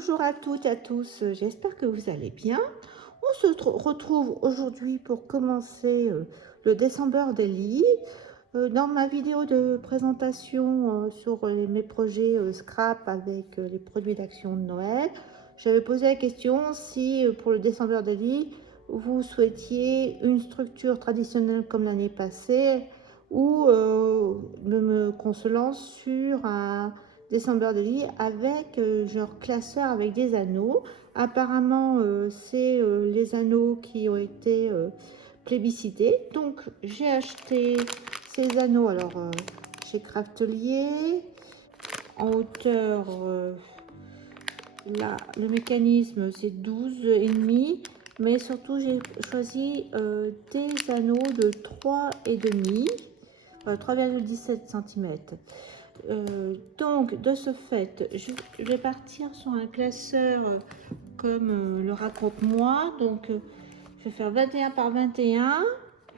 Bonjour à toutes et à tous, j'espère que vous allez bien. On se retrouve aujourd'hui pour commencer le December Daily. Dans ma vidéo de présentation sur mes projets scrap avec les produits d'action de Noël, j'avais posé la question si pour le December Daily, vous souhaitiez une structure traditionnelle comme l'année passée ou de me consolant sur un December Daily avec genre classeur avec des anneaux. Apparemment, c'est les anneaux qui ont été plébiscités. Donc, j'ai acheté ces anneaux. Alors, chez Craftelier, en hauteur, là, le mécanisme, c'est 12,5. Mais surtout, j'ai choisi des anneaux de 3,5, 3,17 cm. Donc, de ce fait, je vais partir sur un classeur comme le raconte moi. Donc, je vais faire 21 par 21,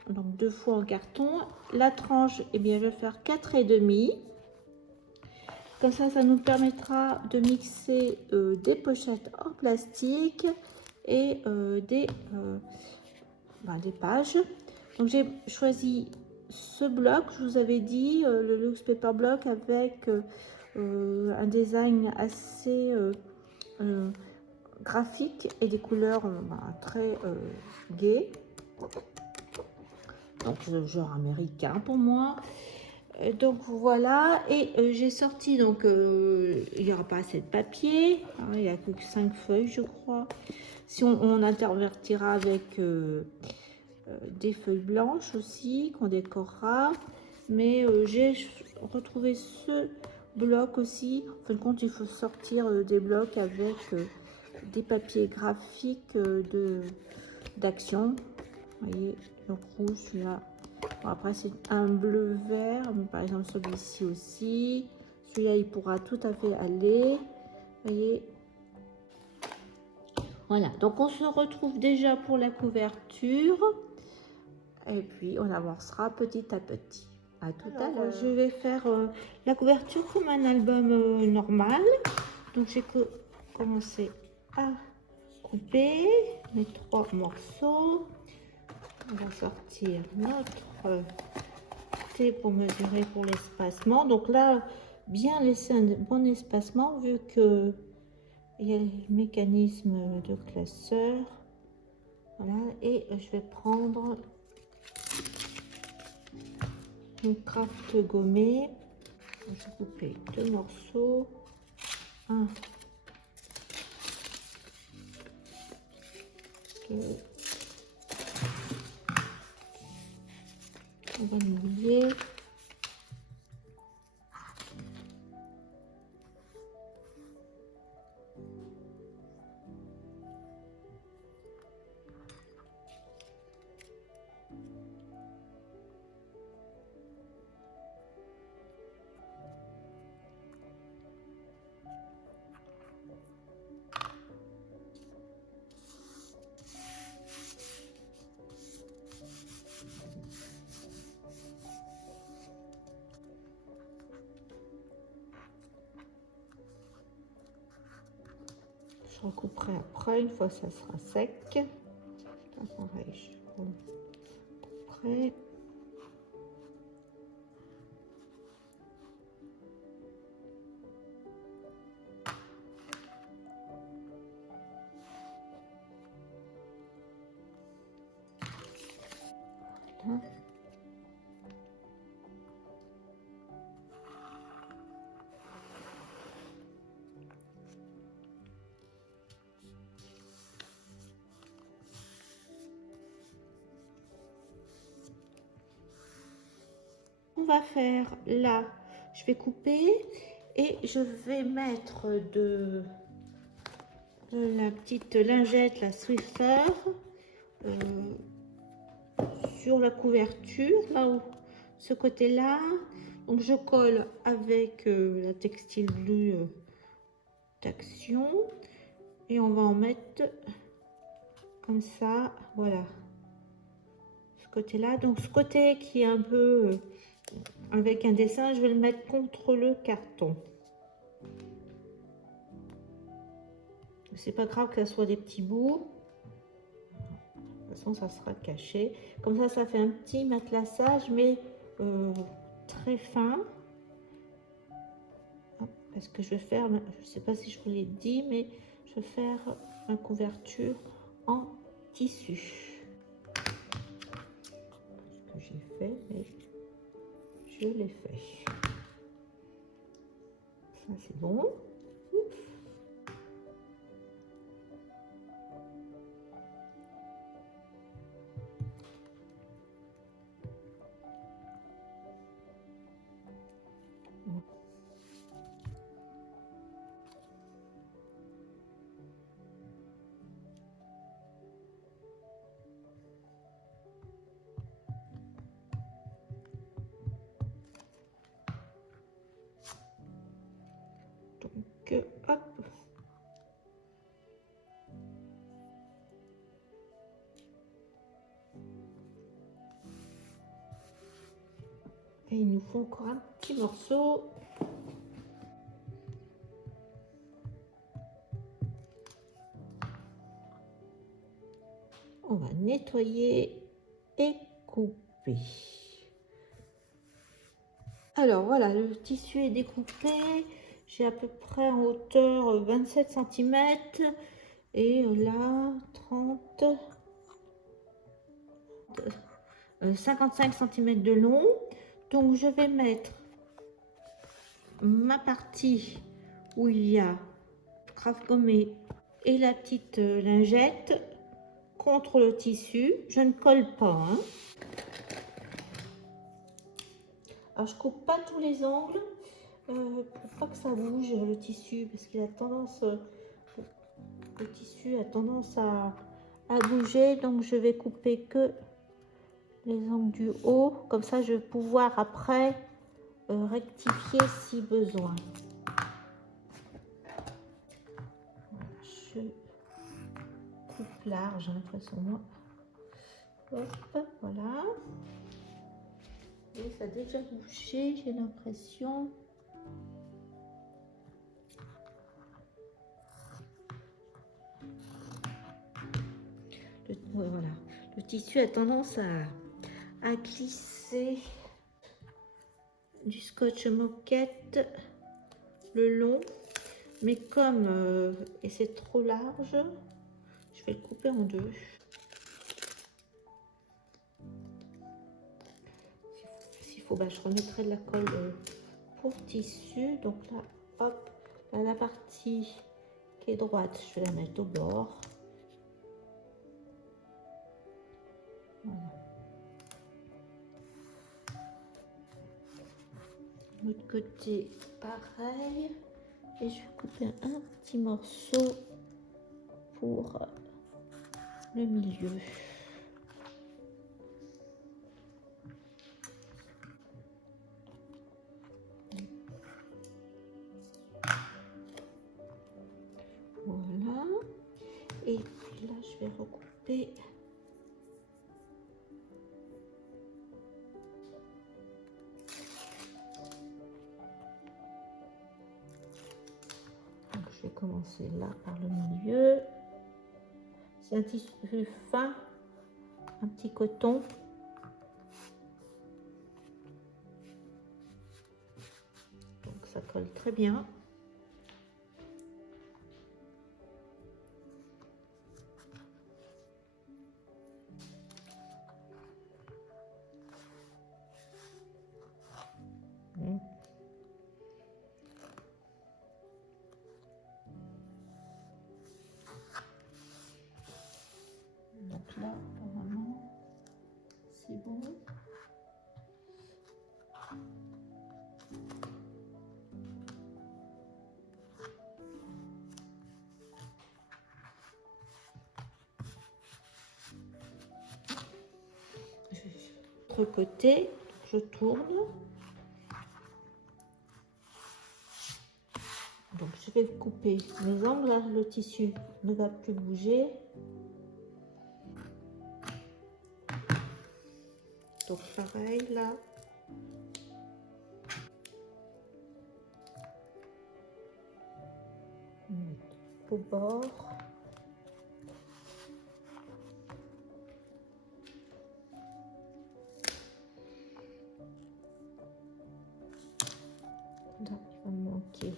donc 2 fois en carton. La tranche, eh bien, je vais faire 4,5. Comme ça nous permettra de mixer des pochettes en plastique et des pages. Donc, j'ai choisi ce bloc, je vous avais dit, le Luxe Paper Block avec un design assez graphique et des couleurs très gaies. Donc, genre américain pour moi. Donc voilà, et j'ai sorti, donc il n'y aura pas assez de papier, hein, il n'y a que 5 feuilles je crois. Si on intervertira avec des feuilles blanches aussi qu'on décorera, mais j'ai retrouvé ce bloc aussi. En fin de compte, il faut sortir des blocs avec des papiers graphiques d'action. Vous voyez, le rouge, celui-là. Bon, après, c'est un bleu vert, par exemple celui-ci aussi. Celui-là, il pourra tout à fait aller. Vous voyez. Voilà, donc on se retrouve déjà pour la couverture. Et puis, on avancera petit à petit. À tout à l'heure. Je vais faire la couverture comme un album normal. Donc, j'ai commencé à couper mes 3 morceaux. On va sortir notre thé pour mesurer pour l'espacement. Donc là, bien laisser un bon espacement vu que il y a le mécanisme de classeur. Voilà, et je vais prendre une craft gommée. Je vais couper 2 morceaux. Un, 2. On va mouiller. Je recouperai après, une fois ça sera sec. Pareil, je recouperai. Voilà. On va faire là, je vais couper et je vais mettre de la petite lingette, la Swiffer, sur la couverture, là où ce côté-là. Donc je colle avec la textile glue d'action et on va en mettre comme ça, voilà, ce côté-là. Donc ce côté qui est un peu avec un dessin, je vais le mettre contre le carton. C'est pas grave que ça soit des petits bouts. De toute façon, ça sera caché. Comme ça fait un petit matelassage, mais très fin. Parce que je vais faire, je ne sais pas si je vous l'ai dit, mais je vais faire ma couverture en tissu. Ce que j'ai fait, mais je l'ai fait. Ça, c'est bon. Donc, hop. Et il nous faut encore un petit morceau. On va nettoyer et couper. Alors voilà, le tissu est découpé. J'ai à peu près en hauteur 27 cm et là 30, 55 cm de long. Donc je vais mettre ma partie où il y a craft gommé et la petite lingette contre le tissu. Je ne colle pas, hein. Alors je coupe pas tous les angles pour pas que ça bouge le tissu, parce qu'il a tendance, le tissu a tendance à bouger. Donc je vais couper que les angles du haut, comme ça je vais pouvoir après rectifier si besoin. Je coupe large, j'ai l'impression, moi. Hop, voilà. Et ça a déjà bougé, j'ai l'impression. Voilà, le tissu a tendance à glisser. Du scotch moquette le long, mais comme et c'est trop large, je vais le couper en deux. S'il faut, je remettrai de la colle pour tissu. Donc là, hop, là, la partie qui est droite, je vais la mettre au bord. Voilà. De l'autre côté, pareil. Et je vais couper un petit morceau pour le milieu. Voilà. Et puis là, je vais recouper. Donc, je vais commencer là par le milieu. C'est un tissu fin, un petit coton. Donc ça colle très bien. Donc là, normalement, c'est bon. L'autre côté, je tourne. Donc je vais couper mes angles, là, le tissu ne va plus bouger. Donc pareil là. au bord. Non, il va me manquer.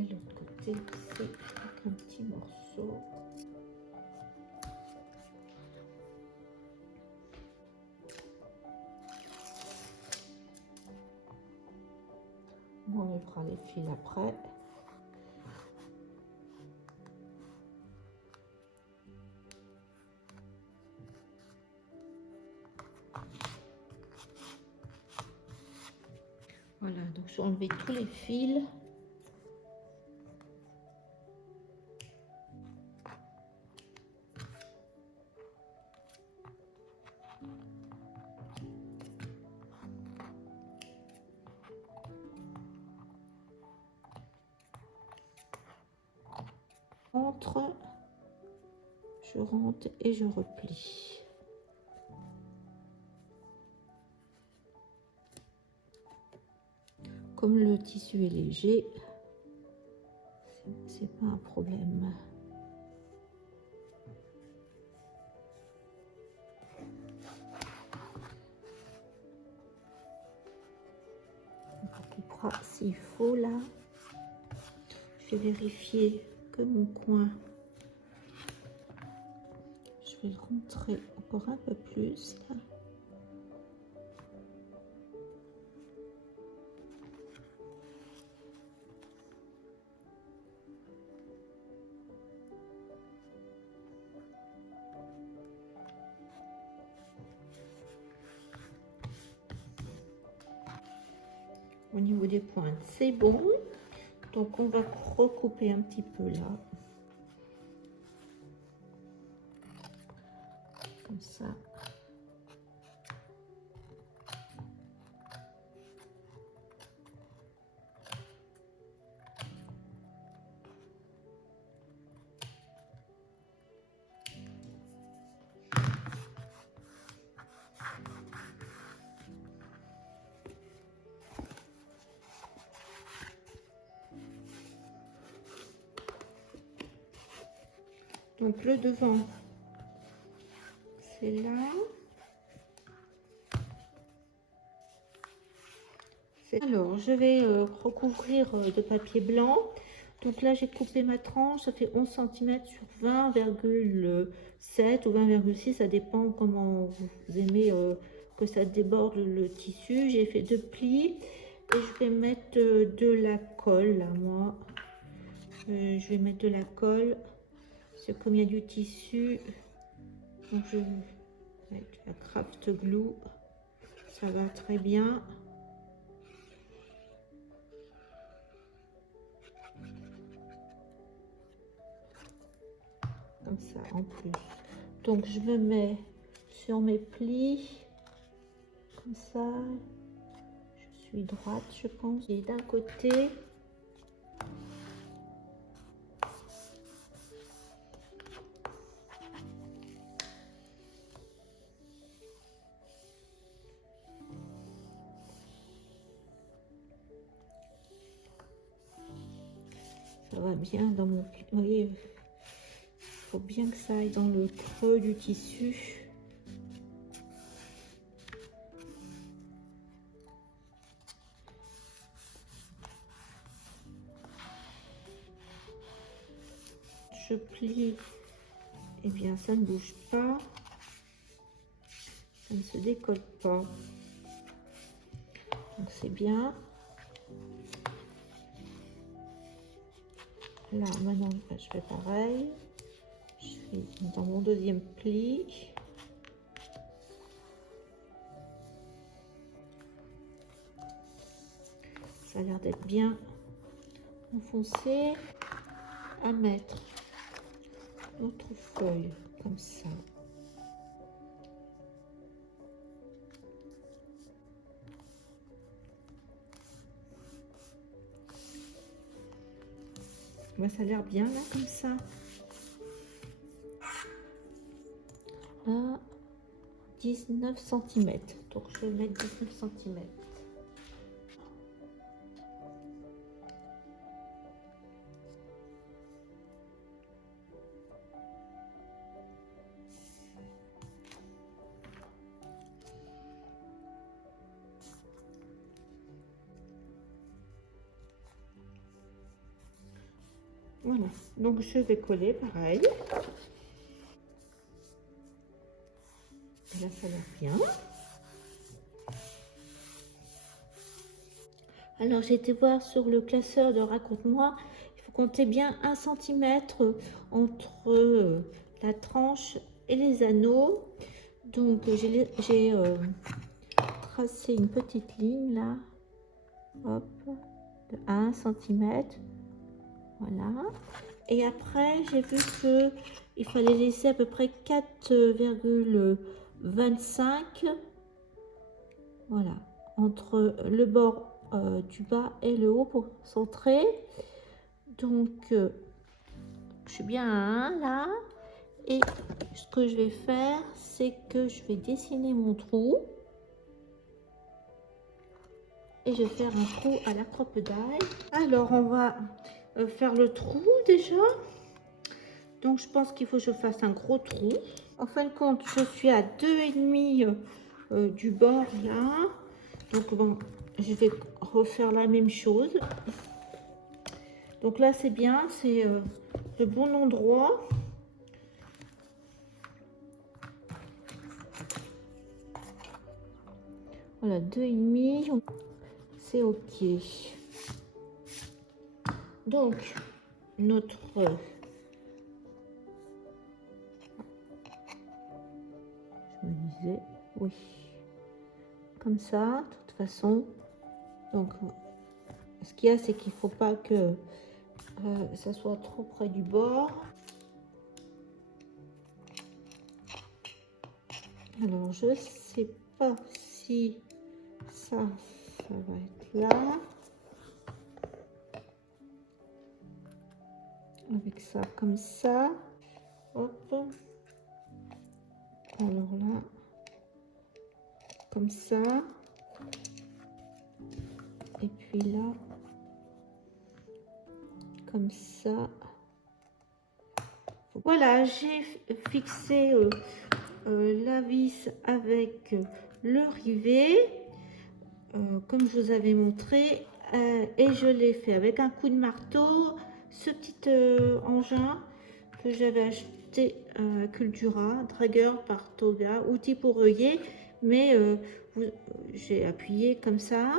Et l'autre côté, c'est avec un petit morceau. On enlèvera les fils après. Voilà, donc je vais enlever tous les fils. Je rentre et je replie. Comme le tissu est léger, c'est pas un problème. On coupera s'il faut là. Je vais vérifier que mon coin, je vais rentrer encore un peu plus là. Au niveau des pointes, c'est bon. Donc on va recouper un petit peu là. Comme ça. Donc le devant, c'est là. Alors, je vais recouvrir de papier blanc. Donc là, j'ai coupé ma tranche. Ça fait 11 cm sur 20,7 ou 20,6. Ça dépend comment vous aimez que ça déborde le tissu. J'ai fait 2 plis. Et je vais mettre de la colle, là, moi. Je vais mettre de la colle. C'est comme il y a du tissu. Donc, je vais mettre la craft glue. Ça va très bien. Comme ça en plus. Donc je me mets sur mes plis comme ça. Je suis droite, je pense. Et d'un côté, ça va bien dans mon pli. Vous voyez, il faut bien que ça aille dans le creux du tissu. Je plie, et bien ça ne bouge pas, ça ne se décolle pas. Donc c'est bien. Là maintenant je fais pareil. Je suis dans mon deuxième pli. Ça a l'air d'être bien enfoncé. À mettre notre feuille comme ça. Moi, ça a l'air bien là, comme ça. Là, 19 cm. Donc, je vais mettre 19 cm. Voilà, donc je vais coller pareil. Et là, ça a l'air bien. Alors, j'ai été voir sur le classeur de Raconte-moi. Il faut compter bien 1 cm entre la tranche et les anneaux. Donc, j'ai tracé une petite ligne là. Hop, de 1 cm. Voilà. Et après, j'ai vu que il fallait laisser à peu près 4,25. Voilà. Entre le bord du bas et le haut pour centrer. Donc, je suis bien à 1 là. Et ce que je vais faire, c'est que je vais dessiner mon trou. Et je vais faire un trou à la crocodile. Alors, on va faire le trou déjà. Donc, je pense qu'il faut que je fasse un gros trou. En fin de compte, je suis à 2,5 du bord là. Donc, bon, je vais refaire la même chose. Donc là, c'est bien, c'est le bon endroit. Voilà, 2,5, c'est ok. Donc, notre... je me disais, oui, comme ça, de toute façon. Donc, ce qu'il y a, c'est qu'il ne faut pas que ça soit trop près du bord. Alors, je sais pas si ça va être là. Avec ça, comme ça. Hop. Alors là, comme ça. Et puis là, comme ça. Voilà, j'ai fixé la vis avec le rivet, comme je vous avais montré, et je l'ai fait avec un coup de marteau. Ce petit engin que j'avais acheté Cultura, Drager par Toga, outil pour œillet, mais j'ai appuyé comme ça,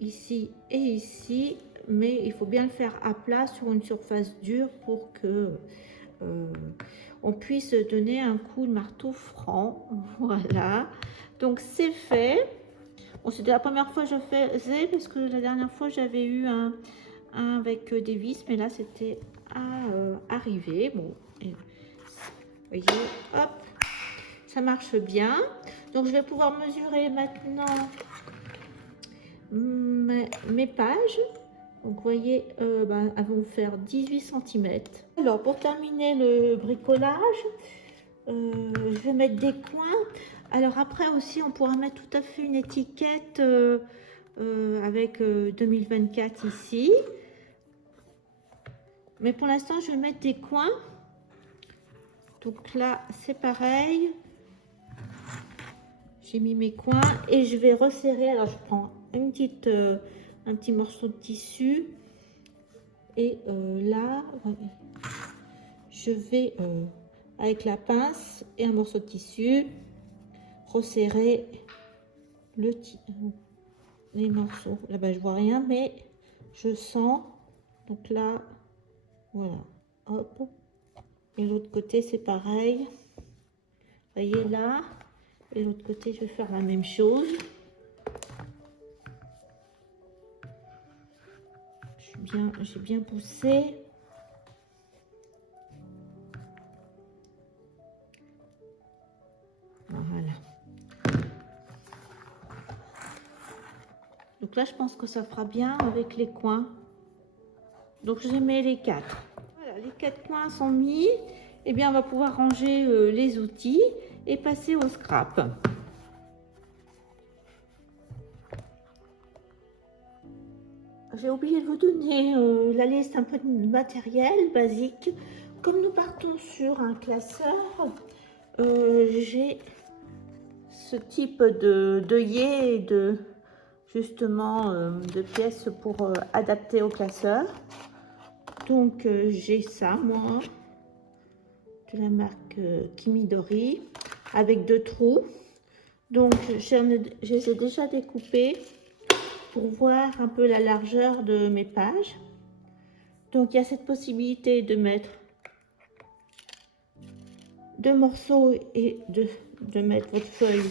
ici et ici, mais il faut bien le faire à plat sur une surface dure pour que on puisse donner un coup de marteau franc. Voilà, donc c'est fait. Bon, c'était la première fois que je faisais, parce que la dernière fois j'avais eu un avec des vis, mais là c'était à arriver. Bon, et, vous voyez, hop, ça marche bien. Donc je vais pouvoir mesurer maintenant mes pages. Donc vous voyez, elles vont faire 18 cm. Alors pour terminer le bricolage, je vais mettre des coins. Alors après aussi, on pourra mettre tout à fait une étiquette avec 2024 ici. Mais pour l'instant, je vais mettre des coins. Donc là, c'est pareil. J'ai mis mes coins et je vais resserrer. Alors, je prends un petit morceau de tissu. Et là, je vais, avec la pince et un morceau de tissu, resserrer les morceaux. Là-bas, je vois rien, mais je sens. Donc là, voilà. Hop. Et l'autre côté, c'est pareil. Vous voyez là. Et l'autre côté, je vais faire la même chose. J'ai bien poussé. Voilà. Donc là, je pense que ça fera bien avec les coins. Donc je mets les 4. Voilà, les 4 coins sont mis. Et bien on va pouvoir ranger les outils et passer au scrap. J'ai oublié de vous donner la liste un peu de matériel basique. Comme nous partons sur un classeur, j'ai ce type d'œillet et justement de pièces pour adapter au classeur. Donc j'ai ça moi, de la marque Kimidori, avec 2 trous. Donc je les ai déjà découpés pour voir un peu la largeur de mes pages. Donc il y a cette possibilité de mettre 2 morceaux et de mettre votre feuille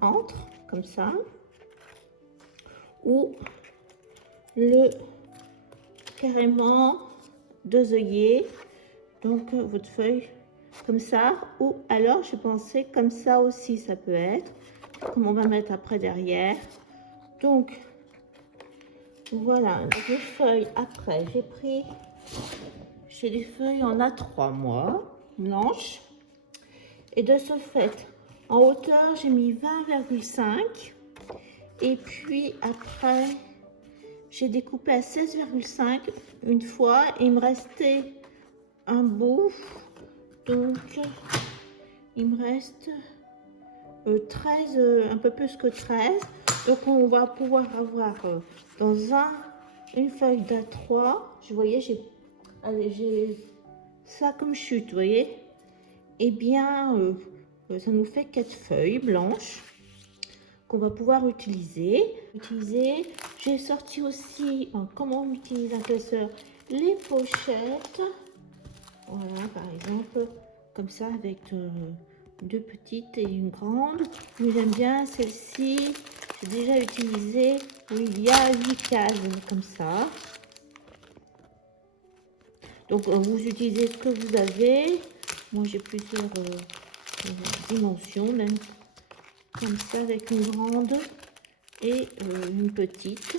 entre, comme ça, ou carrément 2 œillets, donc votre feuille comme ça, ou alors je pensais comme ça aussi, ça peut être, comme on va mettre après derrière. Donc voilà, les feuilles après, j'ai des feuilles en A3 moi, blanches, et de ce fait, en hauteur, j'ai mis 20,5, et puis après, j'ai découpé à 16,5 une fois, et il me restait un bout, donc il me reste 13, un peu plus que 13, donc on va pouvoir avoir dans une feuille d'A3, vous voyez, j'ai ça comme chute, vous voyez, et bien ça nous fait 4 feuilles blanches qu'on va pouvoir utiliser. J'ai sorti aussi, comment on utilise un classeur, les pochettes. Voilà, par exemple, comme ça, avec 2 petites et une grande. Mais j'aime bien celle-ci. J'ai déjà utilisé où il y a 8 cases, comme ça. Donc, vous utilisez ce que vous avez. Moi, j'ai plusieurs dimensions, même comme ça, avec une grande et une petite.